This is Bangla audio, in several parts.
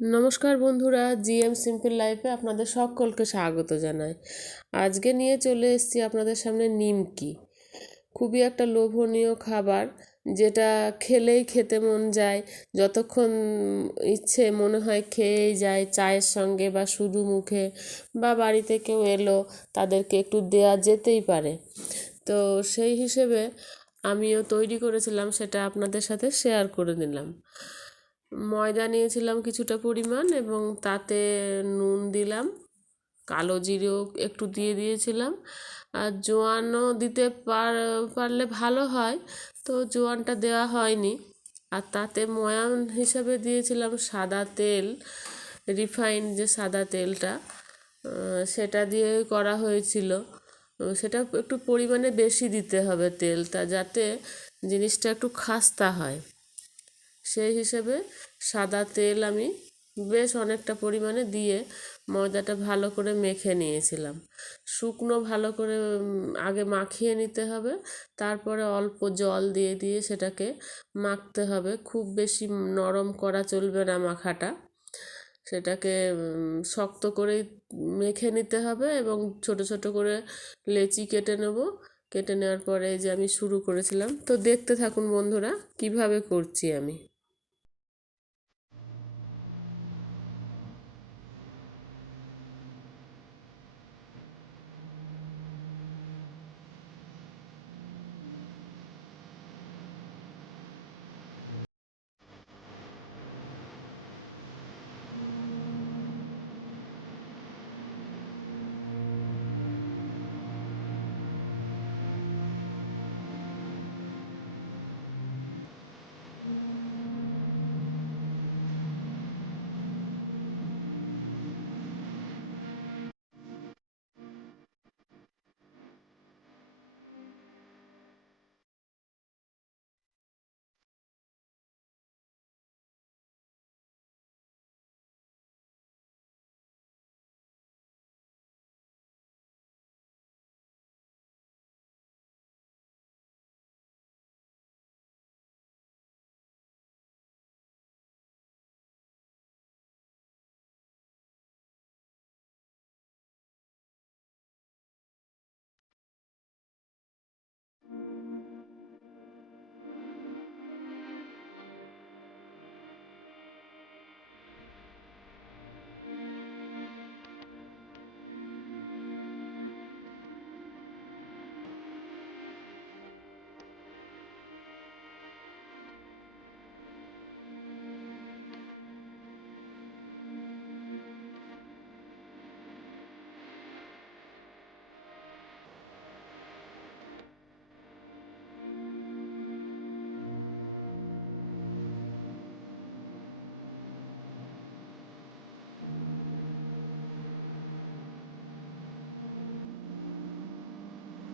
নমস্কার বন্ধুরা, জিএম সিম্পল লাইফে আপনাদের সকলকে স্বাগত জানাই। আজকে নিয়ে চলে এসেছি আপনাদের সামনে নিমকি। খুবই একটা লোভনীয় খাবার, যেটা খেলেই খেতে মন যায়। যতক্ষণ ইচ্ছে মনে হয় খেয়েই যায়, চায়ের সঙ্গে বা শুধু মুখে, বা বাড়িতে কেউ এলো তাদেরকে একটু দেয়া যেতেই পারে। তো সেই হিসেবে আমিও তৈরি করেছিলাম, সেটা আপনাদের সাথে শেয়ার করে নিলাম। ময়দা নিয়েছিলাম কিছুটা পরিমাণ, এবং তাতে নুন দিলাম, কালো জিরেও একটু দিয়ে দিয়েছিলাম, আর জোয়ানও দিতে পারলে ভালো হয়, তো জোয়ানটা দেওয়া হয়নি। আর তাতে ময়ান হিসাবে দিয়েছিলাম সাদা তেল, রিফাইন্ড যে সাদা তেলটা, সেটা দিয়ে করা হয়েছিল। সেটা একটু পরিমাণে বেশি দিতে হবে তেলটা, যাতে জিনিসটা একটু খাস্তা হয়। সেই হিসেবে সাদা তেল আমি বেশ অনেকটা পরিমাণে দিয়ে ময়দাটা ভালো করে মেখে নিয়েছিলাম। শুকনো ভালো করে আগে মাখিয়ে নিতে হবে, তারপরে অল্প জল দিয়ে দিয়ে সেটাকে মাখতে হবে। খুব বেশি নরম করা চলবে না মাখাটা, সেটাকে শক্ত করেই মেখে নিতে হবে। এবং ছোট ছোট করে লেচি কেটে নেব। কেটে নেওয়ার পরে যে আমি শুরু করেছিলাম, তো দেখতে থাকুন বন্ধুরা কিভাবে করছি আমি।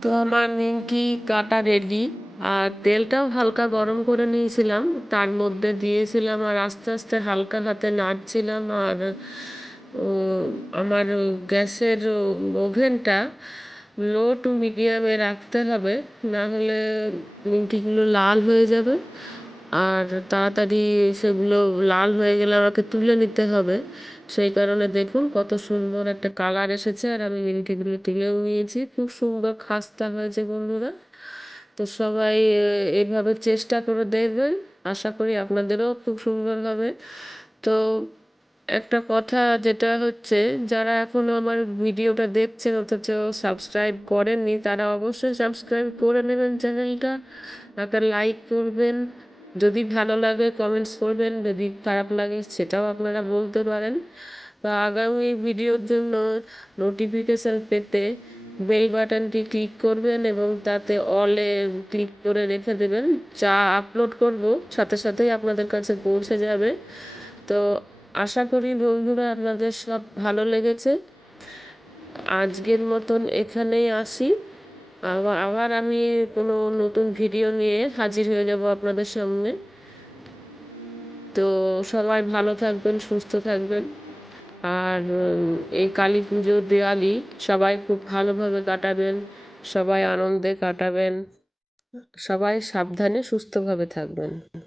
তো আমার নিমকি কাটা রেডি। আর তেলটাও হালকা গরম করে নিয়েছিলাম, তার মধ্যে দিয়েছিলাম, আর আস্তে আস্তে হালকা হাতে নাড়ছিলাম। আর আমার গ্যাসের ওভেনটা লো টু মিডিয়ামে রাখতে হবে, না হলে নিমকিগুলো লাল হয়ে যাবে। আর তাড়াতাড়ি সেগুলো লাল হয়ে গেলে আমাকে তুলে নিতে হবে। সেই কারণে দেখুন কত সুন্দর একটা কালার এসেছে, আর আমি নিমকিগুলো তুলেও নিয়েছি। খুব সুন্দর খাস্তা হয়েছে বন্ধুরা। তো সবাই এইভাবে চেষ্টা করে দেখবেন, আশা করি আপনাদেরও খুব সুন্দর হবে। তো একটা কথা যেটা হচ্ছে, যারা এখনও আমার ভিডিওটা দেখছেন অথচ সাবস্ক্রাইব করেননি, তারা অবশ্যই সাবস্ক্রাইব করে নেবেন চ্যানেলটা। একটা লাইক করবেন, যদি ভালো লাগে কমেন্টস করবেন, যদি খারাপ লাগে সেটাও আপনারা বলতে পারেন। বা আগামী ভিডিওর জন্য নোটিফিকেশান পেতে বেল বাটনটি ক্লিক করবেন, এবং তাতে অলে ক্লিক করে রেখে দেবেন। যা আপলোড করব সাথে সাথেই আপনাদের কাছে পৌঁছে যাবে। তো আশা করি বন্ধুরা আপনাদের সব ভালো লেগেছে। আজকের মতন এখানেই আসি। আবার আমি কোনো নতুন ভিডিও নিয়ে হাজির হয়ে যাব আপনাদের সামনে। তো সবাই ভালো থাকবেন, সুস্থ থাকবেন। আর এই কালী পুজো, দিওয়ালি সবাই খুব ভালোভাবে কাটাবেন, সবাই আনন্দে কাটাবেন, সবাই সাবধানে সুস্থভাবে থাকবেন।